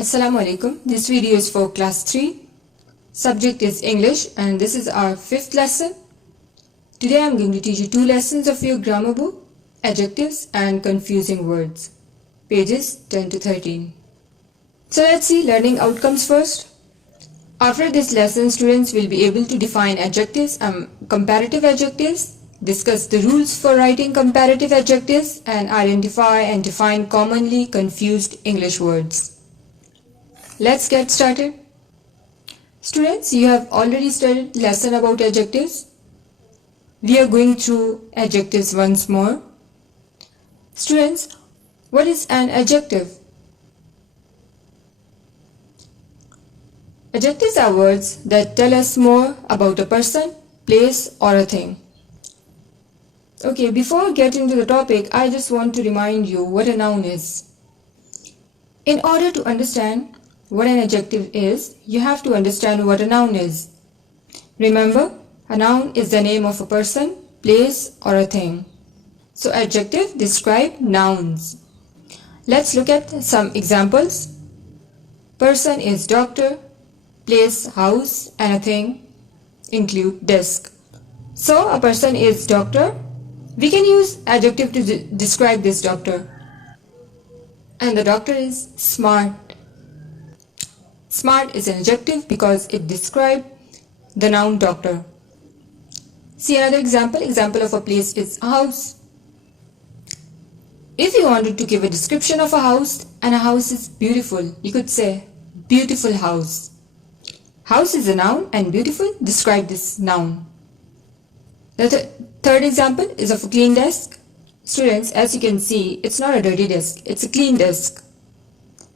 Assalamu alaikum. This video is for class 3. Subject is English and this is our 5th lesson. Today I am going to teach you 2 lessons of your grammar book, adjectives and confusing words, pages 10 to 13. So let's see learning outcomes first. After this lesson, students will be able to define adjectives and comparative adjectives, discuss the rules for writing comparative adjectives and identify and define commonly confused English words. Let's get started. Students, you have already studied lesson about adjectives. We are going through adjectives once more. Students, what is an adjective? Adjectives are words that tell us more about a person, place or a thing. Okay, before getting to the topic, I just want to remind you what a noun is. In order to understand what an adjective is, you have to understand what a noun is. Remember, a noun is the name of a person, place or a thing. So adjective describe nouns. Let's look at some examples. Person is doctor, place house and a thing include desk. So a person is doctor. We can use adjective to describe this doctor. And the doctor is smart. Smart is an adjective because it describes the noun doctor. See another example. Example of a place is a house. If you wanted to give a description of a house and a house is beautiful, you could say beautiful house. House is a noun and beautiful describe this noun. The third example is of a clean desk. Students, as you can see, it's not a dirty desk, it's a clean desk.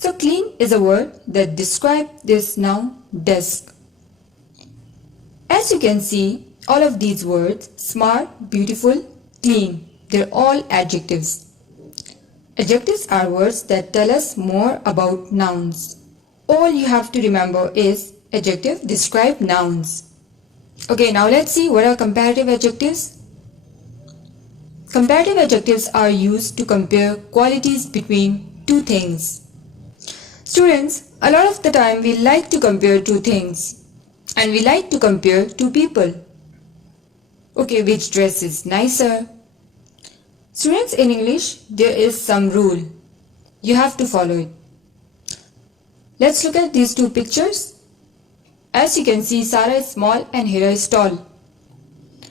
So clean is a word that describes this noun desk. As you can see, all of these words, smart, beautiful, clean, they're all adjectives. Adjectives are words that tell us more about nouns. All you have to remember is adjective describe nouns. Okay, now let's see what are comparative adjectives. Comparative adjectives are used to compare qualities between two things. Students, a lot of the time we like to compare two things and we like to compare two people. Okay, which dress is nicer? Students, in English, there is some rule. You have to follow it. Let's look at these two pictures. As you can see, Sarah is small and Hira is tall.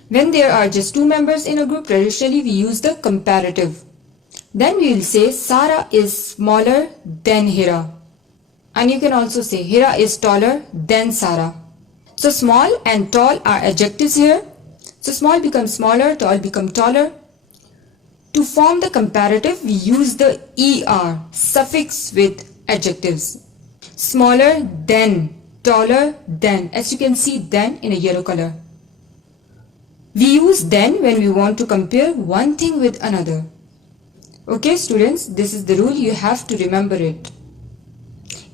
When there are just two members in a group, traditionally we use the comparative. Then we will say Sarah is smaller than Hira. And you can also say Hira is taller than Sarah. So small and tall are adjectives here. So small becomes smaller, tall becomes taller. To form the comparative, we use the ER suffix with adjectives. Smaller than, taller than. As you can see, than in a yellow color. We use than when we want to compare one thing with another. Okay students, this is the rule, you have to remember it.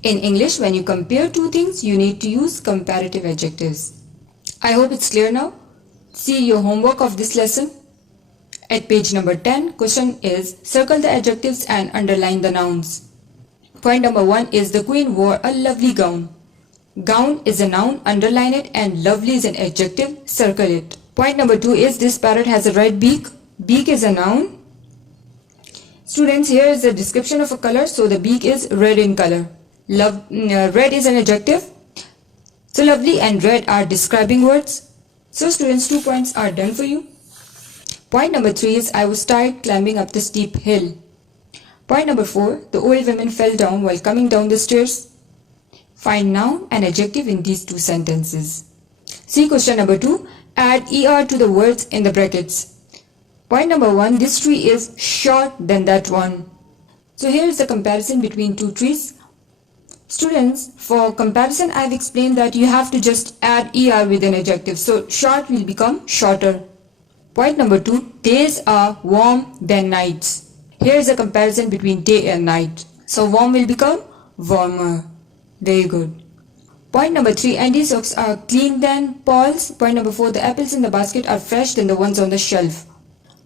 In English, when you compare two things, you need to use comparative adjectives. I hope it's clear now. See your homework of this lesson. At page number 10, question is circle the adjectives and underline the nouns. Point number 1 is the queen wore a lovely gown. Gown is a noun, underline it, and lovely is an adjective, circle it. Point number 2 is this parrot has a red beak. Beak is a noun. Students, here is a description of a color, so the beak is red in color. Red is an adjective. So lovely and red are describing words. So students, 2 points are done for you. Point number 3 is I was tired climbing up the steep hill. Point number 4, the old woman fell down while coming down the stairs. Find noun and adjective in these 2 sentences. See question number 2, add ER to the words in the brackets. Point number 1, this tree is short than that one. So here is the comparison between 2 trees. Students, for comparison I have explained that you have to just add ER with an adjective. So short will become shorter. Point number 2, days are warm than nights. Here is a comparison between day and night. So warm will become warmer. Very good. Point number 3, Andy's socks are clean than Paul's. Point number 4, the apples in the basket are fresh than the ones on the shelf.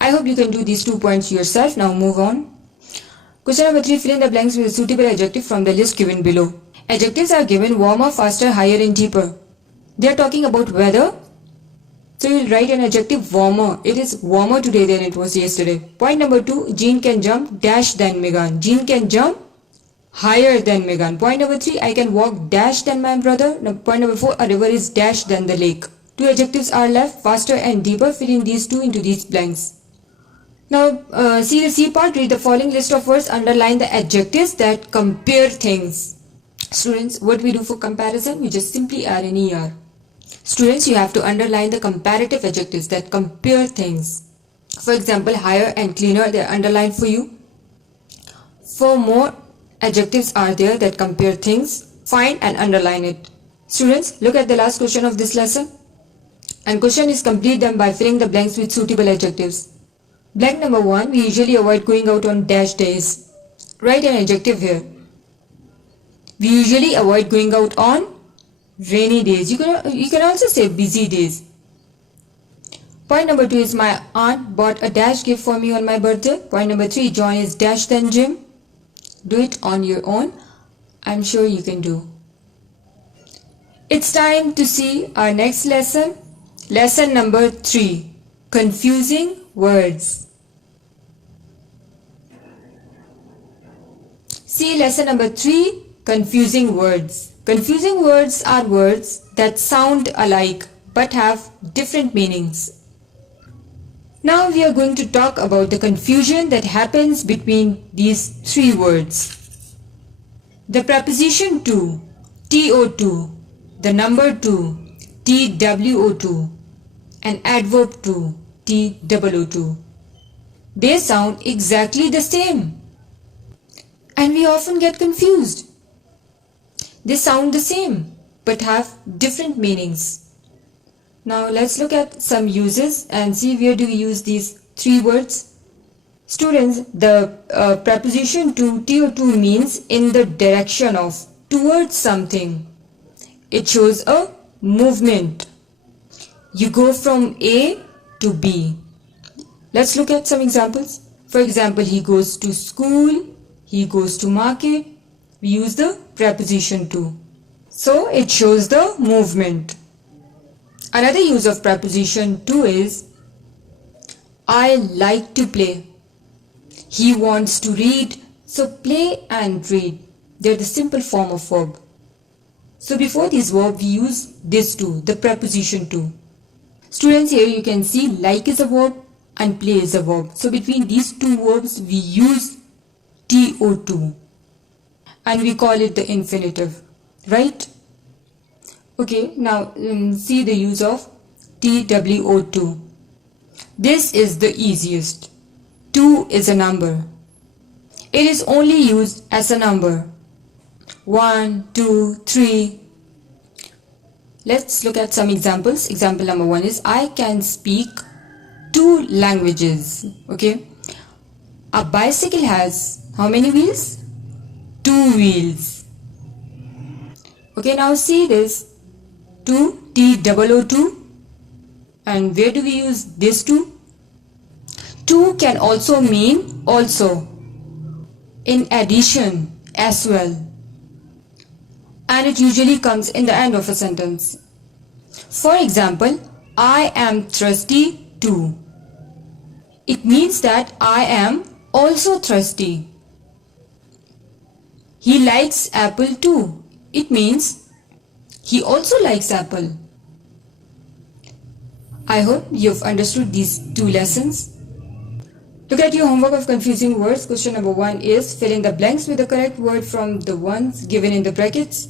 I hope you can do these 2 points yourself. Now move on. Question number 3. Fill in the blanks with a suitable adjective from the list given below. Adjectives are given warmer, faster, higher and deeper. They are talking about weather. So you will write an adjective warmer. It is warmer today than it was yesterday. Point number 2. Jean can jump dash than Megan. Jean can jump higher than Megan. Point number 3. I can walk dash than my brother. Point number 4. A river is dash than the lake. Two adjectives are left, faster and deeper. Fill in these two into these blanks. Now see the C part. Read the following list of words. Underline the adjectives that compare things. Students, what we do for comparison? We just simply add an ER. Students, you have to underline the comparative adjectives that compare things. For example, higher and cleaner, they are underlined for you. 4 more adjectives are there that compare things. Find and underline it. Students, look at the last question of this lesson. And question is complete them by filling the blanks with suitable adjectives. Blank number 1, we usually avoid going out on dash days. Write an adjective here. We usually avoid going out on rainy days. You can also say busy days. Point number 2 is my aunt bought a dash gift for me on my birthday. Point number 3, John is dash than Jim. Do it on your own. I'm sure you can do. It's time to see our next lesson. Lesson number 3, confusing words. See lesson number 3, confusing words. Confusing words are words that sound alike but have different meanings. Now we are going to talk about the confusion that happens between these 3 words. The preposition to, TO2, the number to, TWO2, and adverb to, TOO2. They sound exactly the same. And we often get confused. They sound the same but have different meanings. Now let's look at some uses and see where do we use these 3 words. Students, the preposition to, TO2, means in the direction of, towards something. It shows a movement. You go from A to B. Let's look at some examples. For example, he goes to school, he goes to market. We use the preposition to. So it shows the movement. Another use of preposition to is I like to play. He wants to read. So play and read, they're the simple form of verb. So before this verb we use this to, the preposition to. Students, here you can see like is a verb and play is a verb. So between these 2 verbs we use TO2 and we call it the infinitive, right? Okay, now see the use of TWO2. This is the easiest. 2 is a number. It is only used as a number. 1, 2, 3. Let's look at some examples. Example number 1 is I can speak 2 languages. Okay. A bicycle has how many wheels? 2 wheels. Okay, now see this 2, TOO2. And where do we use this 2? 2 can also mean also, in addition, as well. And it usually comes in the end of a sentence. For example, I am thirsty too. It means that I am also thirsty. He likes apple too. It means he also likes apple. I hope you've understood these 2 lessons. Look at your homework of confusing words. Question number 1 is fill in the blanks with the correct word from the ones given in the brackets.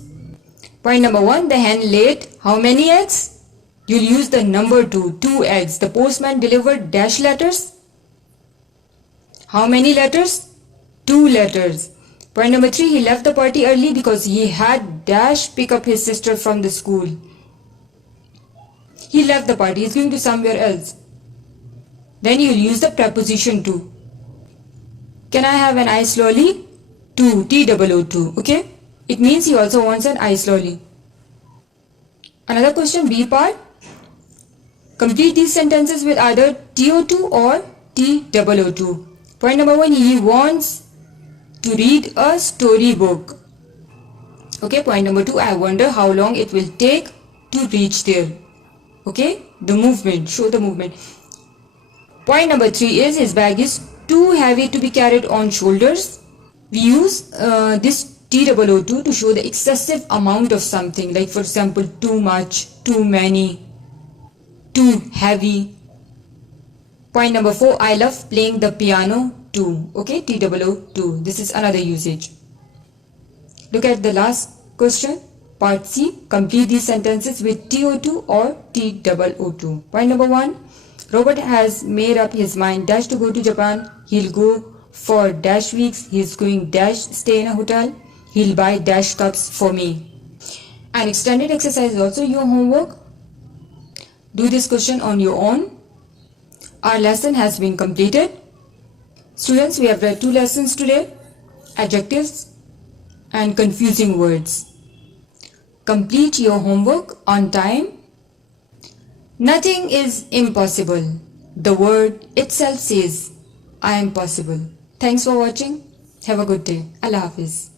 Point number 1, the hen laid how many eggs? You'll use the number 2, 2 eggs. The postman delivered dash letters. How many letters? 2 letters. Point number 3, he left the party early because he had dash pick up his sister from the school. He left the party, he's going to somewhere else. Then you'll use the preposition to. Can I have an ice lolly? 2, TOO2, okay? It means he also wants an ice lolly. Another question, B part. Complete these sentences with either TO2 or TOO2. Point number 1, he wants to read a storybook. Okay, point number 2, I wonder how long it will take to reach there. Okay, the movement, show the movement. Point number 3 is his bag is too heavy to be carried on shoulders. We use this TOO2 to show the excessive amount of something, like for example, too much, too many, too heavy. Point number 4, I love playing the piano too. Okay, TOO2. This is another usage. Look at the last question. Part C, complete these sentences with TO2 or TOO2. Point number 1, Robert has made up his mind dash to go to Japan. He'll go for dash weeks. He's going dash stay in a hotel. He'll buy dash cups for me. An extended exercise is also your homework. Do this question on your own. Our lesson has been completed. Students, we have read 2 lessons today. Adjectives and confusing words. Complete your homework on time. Nothing is impossible. The word itself says, I am possible. Thanks for watching. Have a good day. Allah Hafiz.